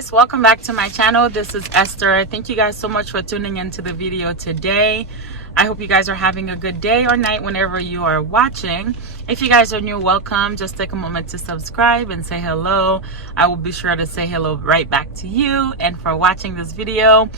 guys, welcome back to my channel. This is Esther. Thank you guys so much for tuning into the video today. I hope you guys are having a good day or night whenever you are watching. If you guys are new, welcome. Just take a moment to subscribe and say hello. I will be sure to say hello right back to you and for watching this video.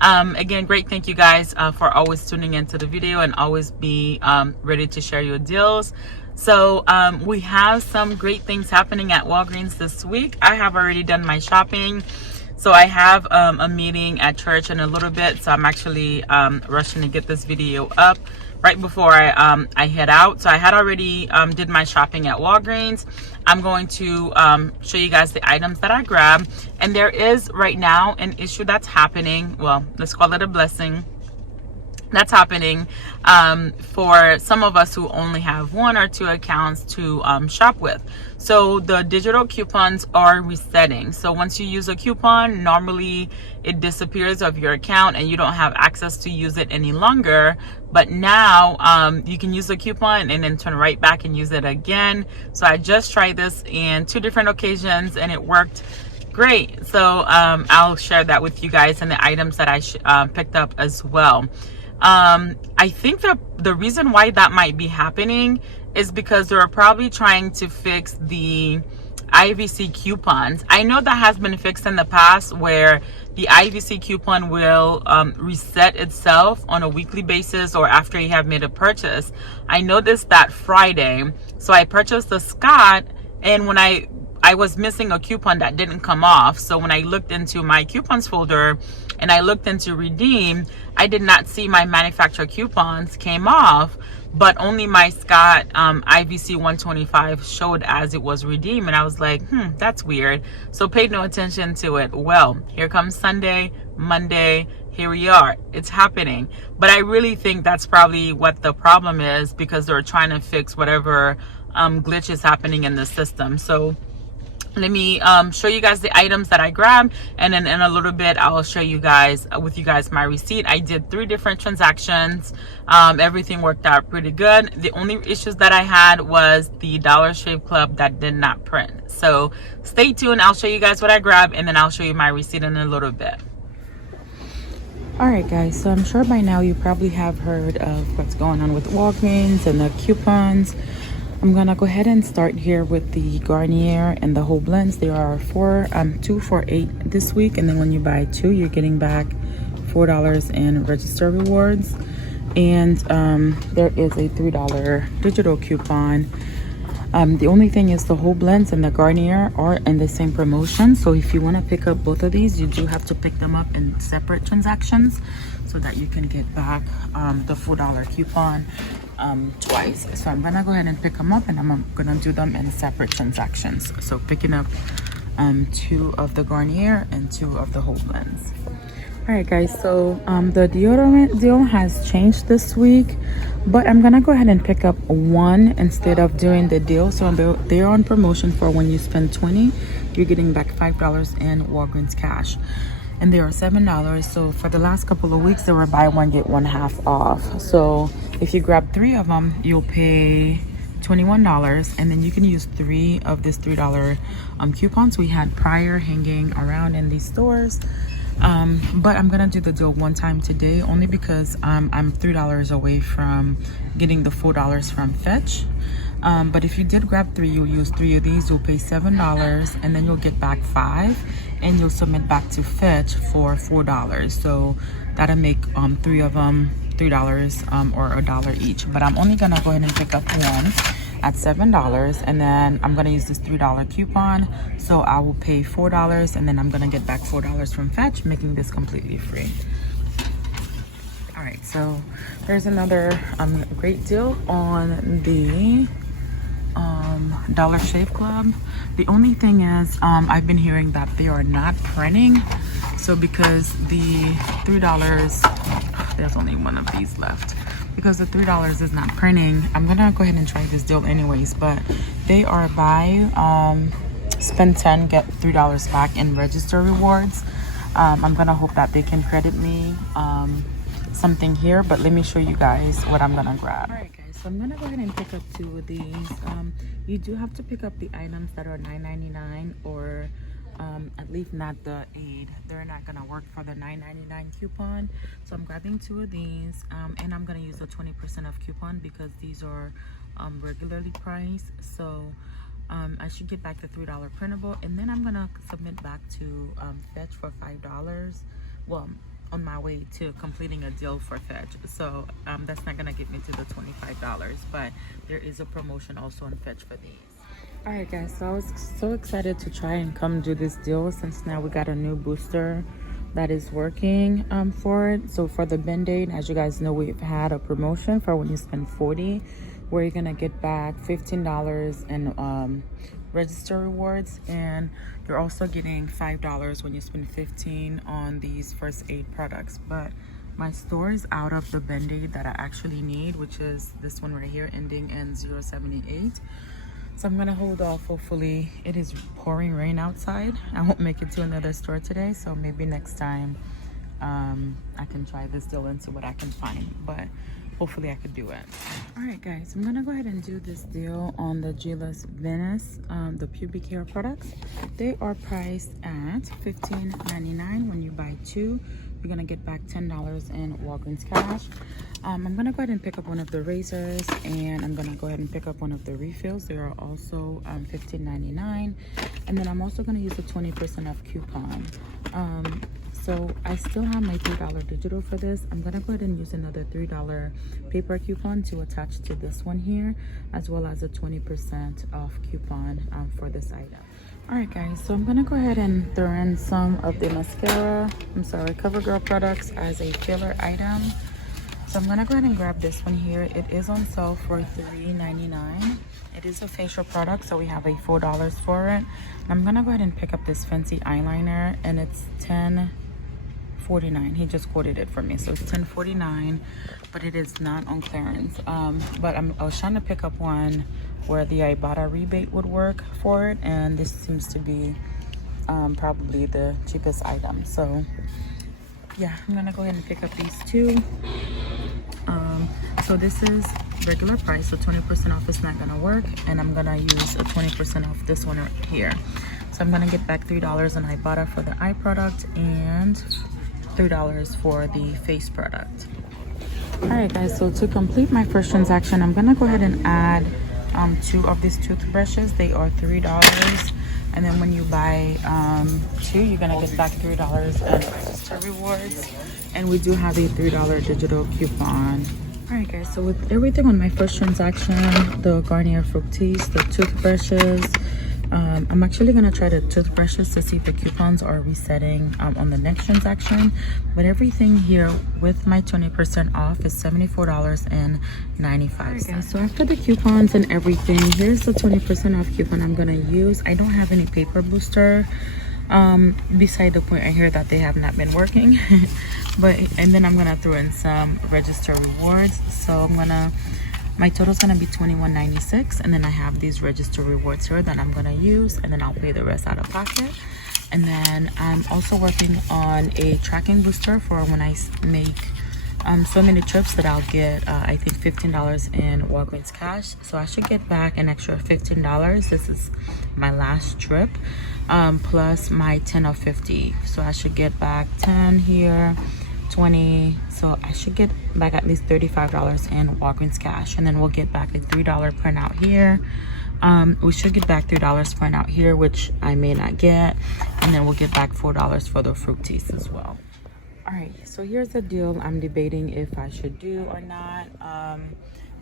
Again, great thank you guys for always tuning into the video and always be ready to share your deals. So we have some great things happening at Walgreens this week. I have already done my shopping. So I have a meeting at church in a little bit. So I'm actually rushing to get this video up right before I head out. So I had already did my shopping at Walgreens. I'm going to show you guys the items that I grabbed. And there is right now an issue that's happening. Well, let's call it a blessing. That's happening for some of us who only have 1 or 2 accounts to shop with. So the digital coupons are resetting. So once you use a coupon, normally it disappears of your account and you don't have access to use it any longer. But now you can use the coupon and then turn right back and use it again. So I just tried this in 2 different occasions and it worked great. So I'll share that with you guys and the items that I picked up as well. I think that the reason why that might be happening is because they're probably trying to fix the IVC coupons. I know that has been fixed in the past where the IVC coupon will reset itself on a weekly basis or after you have made a purchase. I noticed that Friday. So I purchased the Scott, and when I was missing a coupon that didn't come off. So when I looked into my coupons folder and I looked into redeem, I did not see my manufacturer coupons came off, but only my Scott IVC 125 showed as it was redeemed. And I was like, that's weird. So paid no attention to it. Well, here comes Sunday, Monday, here we are. It's happening. But I really think that's probably what the problem is, because they're trying to fix whatever glitch is happening in the system. So let me show you guys the items that I grabbed, and then in a little bit I'll show you guys my receipt. I did 3 different transactions. Everything worked out pretty good. The only issues that I had was the Dollar Shave Club that did not print. So stay tuned. I'll show you guys what I grabbed, and then I'll show you my receipt in a little bit. Alright guys, so I'm sure by now you probably have heard of what's going on with Walgreens and the coupons. I'm gonna go ahead and start here with the Garnier and the whole blends. There are 2 for $8 this week, and then when you buy 2, you're getting back $4 in register rewards. And there is a $3 digital coupon. The only thing is the whole blends and the Garnier are in the same promotion. So if you want to pick up both of these, you do have to pick them up in separate transactions so that you can get back the $4 coupon twice. So I'm gonna go ahead and pick them up, and I'm gonna do them in separate transactions. So picking up 2 of the Garnier and 2 of the whole blends. All right guys, so the deodorant deal has changed this week, but I'm gonna go ahead and pick up 1 instead of doing the deal. So they're on promotion for when you spend $20, you're getting back $5 in Walgreens cash, and they are $7. So for the last couple of weeks they were buy 1 get 1 half off. So if you grab 3 of them, you'll pay $21, and then you can use 3 of this $3 coupons we had prior hanging around in these stores. But I'm gonna do the deal one time today, only because I'm $3 away from getting the $4 from Fetch. But if you did grab 3, you'll use 3 of these, you'll pay $7, and then you'll get back 5, and you'll submit back to Fetch for $4. So that'll make 3 of them $3 or $1 each. But I'm only gonna go ahead and pick up 1 at $7, and then I'm gonna use this $3 coupon, so I will pay $4, and then I'm gonna get back $4 from Fetch, making this completely free. All right, so there's another great deal on the Dollar Shave Club. The only thing is I've been hearing that they are not printing. So because the $3, there's only 1 of these left. Because the $3 is not printing, I'm gonna go ahead and try this deal anyways. But they are buy spend 10 get $3 back in register rewards. I'm gonna hope that they can credit me something here, but let me show you guys what I'm gonna grab. All right guys, so I'm gonna go ahead and pick up 2 of these. You do have to pick up the items that are $9.99 or at least not the aid. They're not gonna work for the $9.99 coupon. So I'm grabbing 2 of these, and I'm gonna use the 20% off coupon because these are regularly priced. So I should get back the $3 printable, and then I'm gonna submit back to Fetch for $5. Well, on my way to completing a deal for Fetch. So that's not gonna get me to the $25, but there is a promotion also on Fetch for these. All right, guys, so I was so excited to try and come do this deal since now we got a new booster that is working for it. So for the Band-Aid, as you guys know, we've had a promotion for when you spend $40, where you're gonna get back $15 in register rewards, and you're also getting $5 when you spend $15 on these first aid products. But my store is out of the Band-Aid that I actually need, which is this one right here ending in 078. So I'm gonna hold off. Hopefully, it is pouring rain outside. I won't make it to another store today, so maybe next time I can try this deal and see what I can find, but hopefully I could do it. All right, guys, I'm gonna go ahead and do this deal on the Gilles Venice, the pubic hair products. They are priced at $15.99. When you buy 2, you're gonna get back $10 in Walgreens cash. I'm gonna go ahead and pick up one of the razors, and I'm gonna go ahead and pick up one of the refills. They are also $15.99, and then I'm also gonna use a 20% off coupon. So I still have my $3 digital for this. I'm gonna go ahead and use another $3 paper coupon to attach to this one here, as well as a 20% off coupon for this item. All right, guys, so I'm gonna go ahead and throw in some of the CoverGirl products as a filler item. So I'm gonna go ahead and grab this one here. It is on sale for $3.99. It is a facial product, so we have a $4 for it. I'm gonna go ahead and pick up this fancy eyeliner, and it's $10.49. He just quoted it for me, so it's $10.49, but it is not on clearance. But I was trying to pick up one where the Ibotta rebate would work for it, and this seems to be probably the cheapest item. So yeah, I'm gonna go ahead and pick up these 2. So this is regular price, so 20% off is not gonna work, and I'm gonna use a 20% off this one right here. So I'm gonna get back $3 on Ibotta for the eye product and $3 for the face product. All right, guys, so to complete my first transaction, I'm gonna go ahead and add 2 of these toothbrushes. They are $3, and then when you buy 2, you're gonna get back $3 in register rewards, and we do have a $3 digital coupon. All right, guys, so with everything on my first transaction, the Garnier Fructis, the toothbrushes, I'm actually gonna try the toothbrushes to see if the coupons are resetting on the next transaction. But everything here with my 20% off is $74.95. Right, guys, so after the coupons and everything, here's the 20% off coupon I'm gonna use. I don't have any paper booster. Beside the point, I hear that they have not been working. And then I'm gonna throw in some register rewards. So my total is gonna be $21.96, and then I have these register rewards here that I'm gonna use, and then I'll pay the rest out of pocket. And then I'm also working on a tracking booster for when I make so many trips that I'll get I think $15 in Walgreens cash. So I should get back an extra $15. This is my last trip, plus my 10 of 50. So I should get back 10 here, 20, so I should get back at least $35 in Walgreens cash, and then we'll get back a $3 printout here. We should get back $3 printout here, which I may not get, and then we'll get back $4 for the Fructis as well. All right, so here's the deal I'm debating if I should do or not.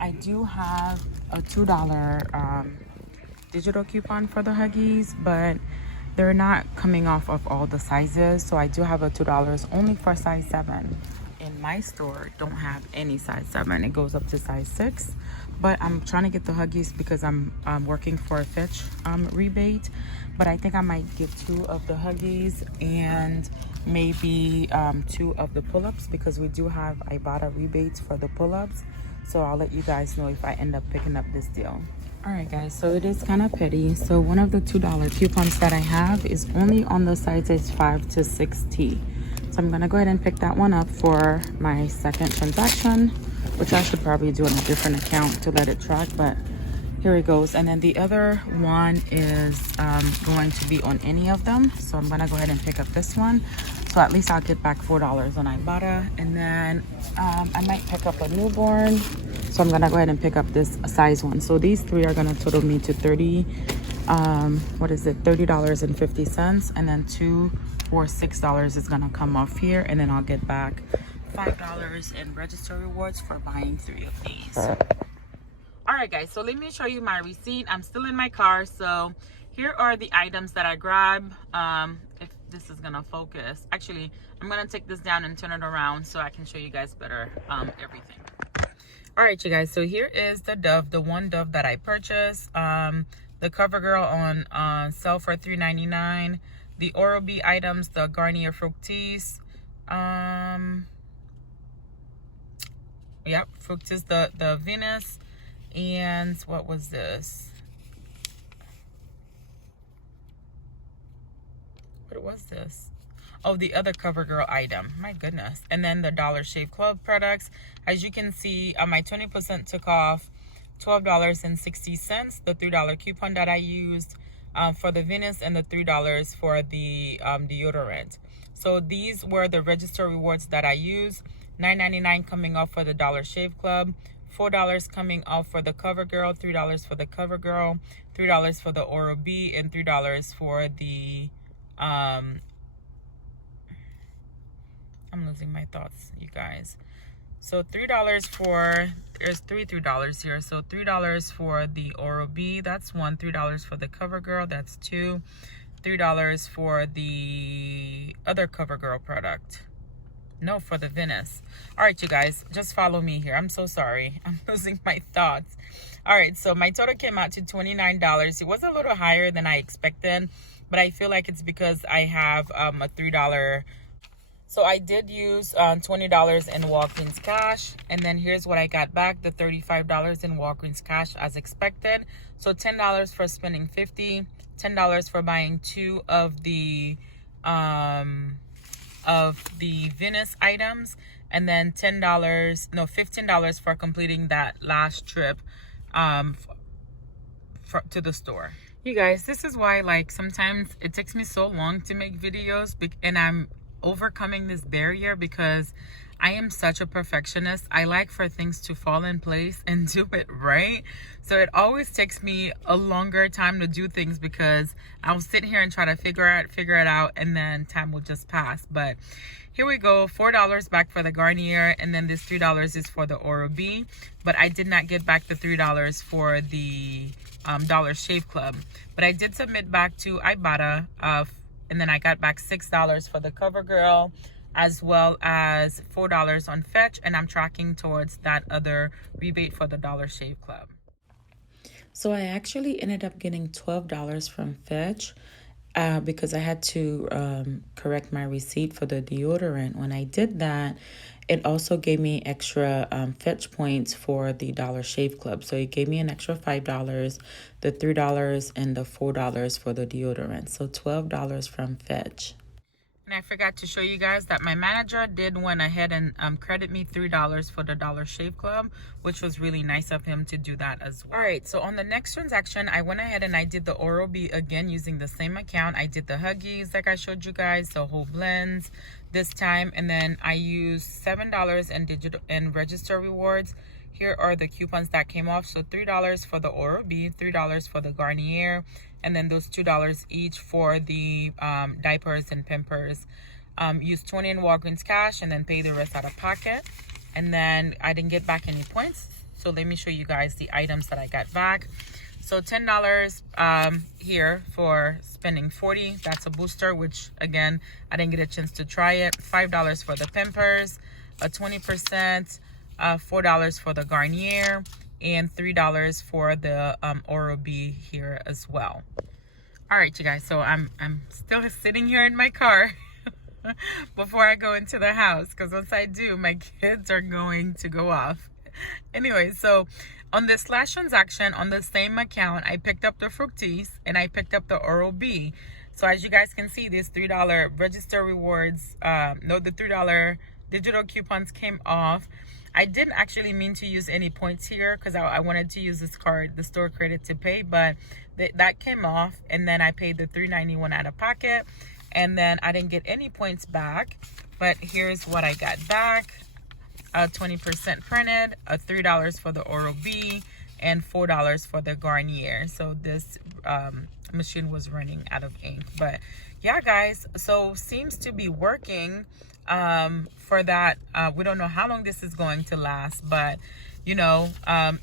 I do have a $2 digital coupon for the Huggies, but they're not coming off of all the sizes, so I do have a $2 only for size 7. In my store, don't have any size 7. It goes up to size 6, but I'm trying to get the Huggies because I'm working for a Fetch rebate. But I think I might get 2 of the Huggies and maybe 2 of the pull-ups, because we do have Ibotta rebates for the pull-ups. So I'll let you guys know if I end up picking up this deal. All right, guys, so it is kind of petty. So one of the $2 coupons that I have is only on the sizes 5 to 6T. So I'm gonna go ahead and pick that one up for my second transaction, which I should probably do on a different account to let it track, but Here it goes. And then the other one is going to be on any of them. So I'm gonna go ahead and pick up this one. So at least I'll get back $4 on Ibotta. And then I might pick up a newborn. So I'm gonna go ahead and pick up this size one. So these three are gonna total me to $30.50. And then two for $6 is gonna come off here. And then I'll get back $5 in register rewards for buying 3 of these. All right, guys, so let me show you my receipt. I'm still in my car, so here are the items that I grabbed. If this is gonna focus, actually I'm gonna take this down and turn it around so I can show you guys better everything. All right, you guys, so here is the Dove, the one Dove that I purchased. The CoverGirl on sale for $3.99. The Oral-B items, the Garnier Fructis. Yep, Fructis, the Venus. And what was this? What was this? Oh, the other CoverGirl item. My goodness. And then the Dollar Shave Club products. As you can see, my 20% took off $12.60. The $3 coupon that I used for the Venus, and the $3 for the deodorant. So these were the register rewards that I used. $9.99 coming off for the Dollar Shave Club. $4 coming off for the CoverGirl, $3 for the CoverGirl, $3 for the Oral-B, and $3 for the I'm losing my thoughts, you guys. So $3 for, there's $3 here. So $3 for the Oral-B, that's one. $3 for the CoverGirl, that's two. $3 for the other CoverGirl product. No, for the Venus. All right, you guys, just follow me here. I'm so sorry. I'm losing my thoughts. All right, so my total came out to $29. It was a little higher than I expected, but I feel like it's because I have a $3. So I did use $20 in Walgreens cash. And then here's what I got back, the $35 in Walgreens cash as expected. So $10 for spending $50, $10 for buying 2 of the Venus items, and then $15 for completing that last trip to the store. You guys, this is why, like, sometimes it takes me so long to make videos, and I'm overcoming this barrier because I am such a perfectionist. I like for things to fall in place and do it right. So it always takes me a longer time to do things because I'll sit here and try to figure it out, and then time will just pass. But here we go, $4 back for the Garnier, and then this $3 is for the Oral-B. But I did not get back the $3 for the Dollar Shave Club. But I did submit back to Ibotta, and then I got back $6 for the CoverGirl, as well as $4 on Fetch, and I'm tracking towards that other rebate for the Dollar Shave Club. So I actually ended up getting $12 from Fetch because I had to correct my receipt for the deodorant. When I did that, it also gave me extra Fetch points for the Dollar Shave Club. So it gave me an extra $5, the $3, and the $4 for the deodorant. So $12 from Fetch. And I forgot to show you guys that my manager did went ahead and credit me $3 for the Dollar Shave Club, which was really nice of him to do that as well. All right, so on the next transaction, I went ahead and I did the Oral-B again using the same account. I did the Huggies like I showed you guys, the whole blends this time. And then I used $7 in digital and register rewards. Here are the coupons that came off. So $3 for the Oral-B, $3 for the Garnier, and then those $2 each for the diapers and Pampers. Use 20 in Walgreens cash and then pay the rest out of pocket. And then I didn't get back any points. So let me show you guys the items that I got back. So $10 here for spending $40. That's a booster, which again, I didn't get a chance to try it. $5 for the Pampers, a 20%, $4 for the Garnier, and $3 for the Oral-B here as well. All right, you guys, so I'm still sitting here in my car before I go into the house, because once I do, my kids are going to go off. Anyway, so on this last transaction on the same account, I picked up the Fructis and I picked up the Oral-B. So as you guys can see, these $3 register rewards, the $3 digital coupons came off. I didn't actually mean to use any points here because I wanted to use this card, the store credit, to pay, but that came off, and then I paid the $3.91 out of pocket, and then I didn't get any points back. But here's what I got back: 20% printed, $3 for the Oral-B, and $4 for the Garnier. So this machine was running out of ink. But yeah, guys, so seems to be working for that. We don't know how long this is going to last, but you know,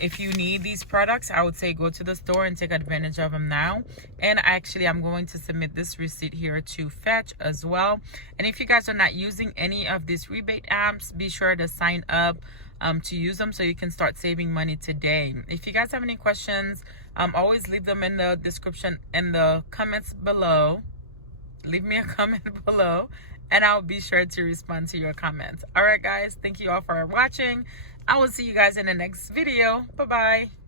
if you need these products, I would say go to the store and take advantage of them now. And actually, I'm going to submit this receipt here to Fetch as well. And if you guys are not using any of these rebate apps, be sure to sign up to use them so you can start saving money today. If you guys have any questions, always leave them in the description, in the comments below. Leave me a comment below, and I'll be sure to respond to your comments. All right, guys, thank you all for watching. I will see you guys in the next video. Bye-bye.